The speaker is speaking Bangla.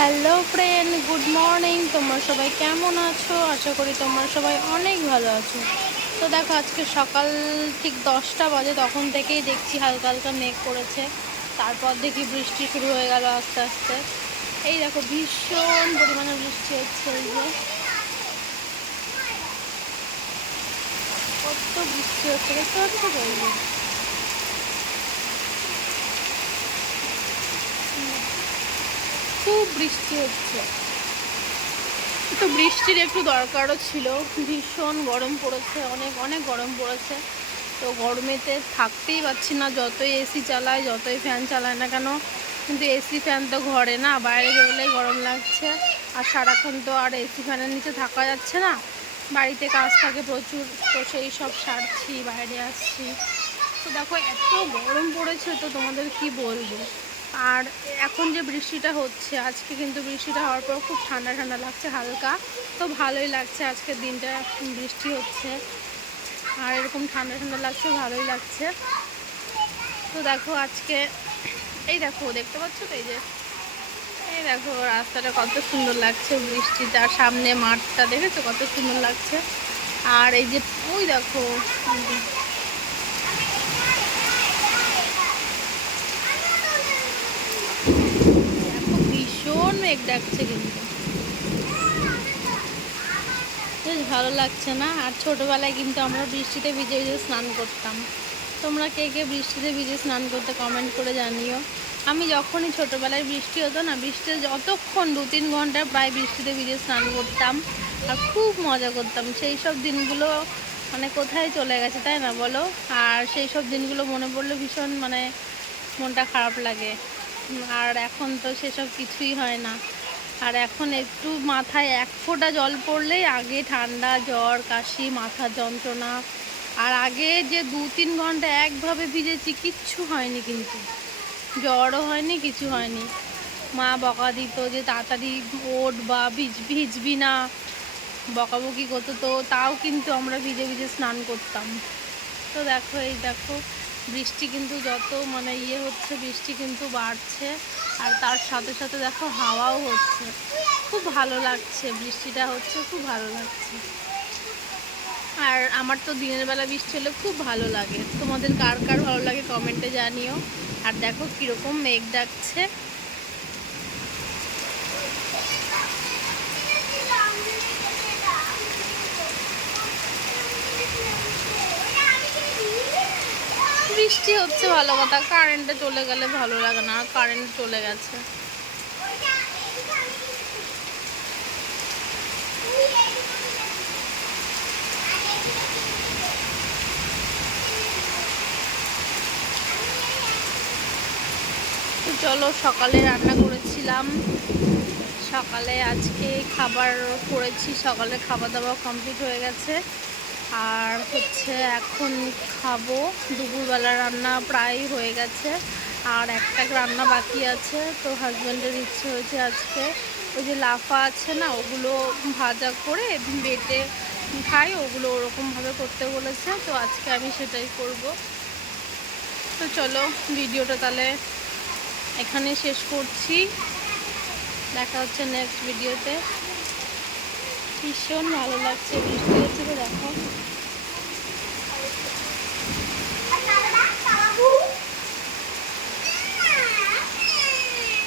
Hello friend, good morning. তোমরা সবাই কেমন আছো? আশা করি তোমরা সবাই অনেক ভালো আছো। তো দেখো, আজকে সকাল ঠিক দশটা বাজে, তখন থেকেই দেখছি হালকা হালকা মেঘ পড়েছে তারপর দেখি বৃষ্টি শুরু হয়ে গেল আস্তে আস্তে। এই দেখো, ভীষণ পরিমাণে বৃষ্টি হচ্ছে এই যে। কত বৃষ্টি হচ্ছে, দেখতে তো এই যে। খুব বৃষ্টি হচ্ছে। তো বৃষ্টির একটু দরকারও ছিল। ভীষণ গরম পড়েছে, অনেক অনেক গরম পড়েছে। তো গরমেতে থাকতেই পারছি না, যতই এসি চালায় যতই ফ্যান চালায় না কেন। কিন্তু এসি ফ্যান তো ঘরে না, বাইরে বেরোলেই গরম লাগছে। আর সারাক্ষণ তো আর এসি ফ্যানের নিচে থাকা যাচ্ছে না। বাড়িতে কাজ থাকে প্রচুর, তো সেই সব সারছি, বাইরে আসছি। তো দেখো, এত গরম পড়েছে, তো তোমাদের কি বলব? আর এখন যে বৃষ্টিটা হচ্ছে, আজকে কিন্তু বৃষ্টিটা হওয়ার পর খুব ঠান্ডা ঠান্ডা লাগছে, হালকা। তো ভালোই লাগছে আজকের দিনটা বৃষ্টি হচ্ছে। আর এরকম ঠান্ডা ঠান্ডা লাগছে, ভালোই লাগছে। তো দেখো আজকে, এই দেখো, দেখতে পাচ্ছ তো এই যে? এই দেখো, রাস্তাটা কত সুন্দর লাগছে বৃষ্টি তার সামনে মাঠটা, দেখেছ কত সুন্দর লাগছে? আর এই যে, ওই দেখো ভীষণ মেঘ ডাকছে কিন্তু। বেশ ভালো লাগছে না? আর ছোটোবেলায় কিন্তু আমরা বৃষ্টিতে ভিজে ভিজে স্নান করতাম। তোমরা কে কে বৃষ্টিতে ভিজে স্নান করতে কমেন্ট করে জানিও। আমি যখনই ছোটোবেলায় বৃষ্টি হতো না, বৃষ্টিতে যতক্ষণ দু তিন ঘণ্টা প্রায় বৃষ্টিতে ভিজে স্নান করতাম আর খুব মজা করতাম। সেই সব দিনগুলো মানে কোথায় চলে গেছে তাই না বলো? আর সেই সব দিনগুলো মনে পড়লে ভীষণ মানে মনটা খারাপ লাগে। আর এখন তো সেসব কিছুই হয় না। আর এখন একটু মাথায় এক ফোঁটা জল পড়লেই আগে ঠান্ডা, জ্বর, কাশি, মাথা যন্ত্রণা। আর আগে যে দু তিন ঘণ্টা একভাবে ভিজেছি, কিচ্ছু হয়নি কিন্তু। জ্বরও হয়নি, কিছু হয়নি। মা বকা দিত যে তাড়াতাড়ি ওঠ বা ভিজ, ভিজবি না। বকাবকি করতো তো, তাও কিন্তু আমরা ভিজে ভিজে স্নান করতাম। তো দেখো, এই দেখো বৃষ্টি কিন্তু যত মানে ইয়ে হচ্ছে, বৃষ্টি কিন্তু বাড়ছে। আর তার সাথে সাথে দেখো হাওয়াও হচ্ছে। খুব ভালো লাগছে, বৃষ্টিটা হচ্ছে, খুব ভালো লাগছে। আর আমার তো দিনের বেলা বৃষ্টি হলে খুব ভালো লাগে। তোমাদের কার কার ভালো লাগে কমেন্টে জানিও। আর দেখো কীরকম মেঘ ডাকছে। বৃষ্টি হচ্ছে ভালো কথা। কারেন্টে চলে গেলে ভালো লাগে না কারেন্ট চলে গেছে। চলো, সকালে রান্না করেছিলাম। সকালে আজকে খাবার করেছি, সকালে খাওয়া দাওয়া কমপ্লিট হয়ে গেছে। আর হচ্ছে এখন খাব। দুপুরবেলা রান্না প্রায় হয়ে গেছে। আর একটা রান্না বাকি আছে, তো হাজব্যান্ডের ইচ্ছে হয়েছে আজকে। ওই যে লাফা আছে না, ওগুলো ভাজা করে বেটে খাই, ওগুলো ওরকমভাবে করতে বলেছে, তো আজকে আমি সেটাই করব। তো চলো, ভিডিওটা তাহলে এখানে শেষ করছি। দেখা হচ্ছে নেক্সট ভিডিওতে ভীষণ ভালো লাগছে বৃষ্টি হচ্ছে তো দেখো।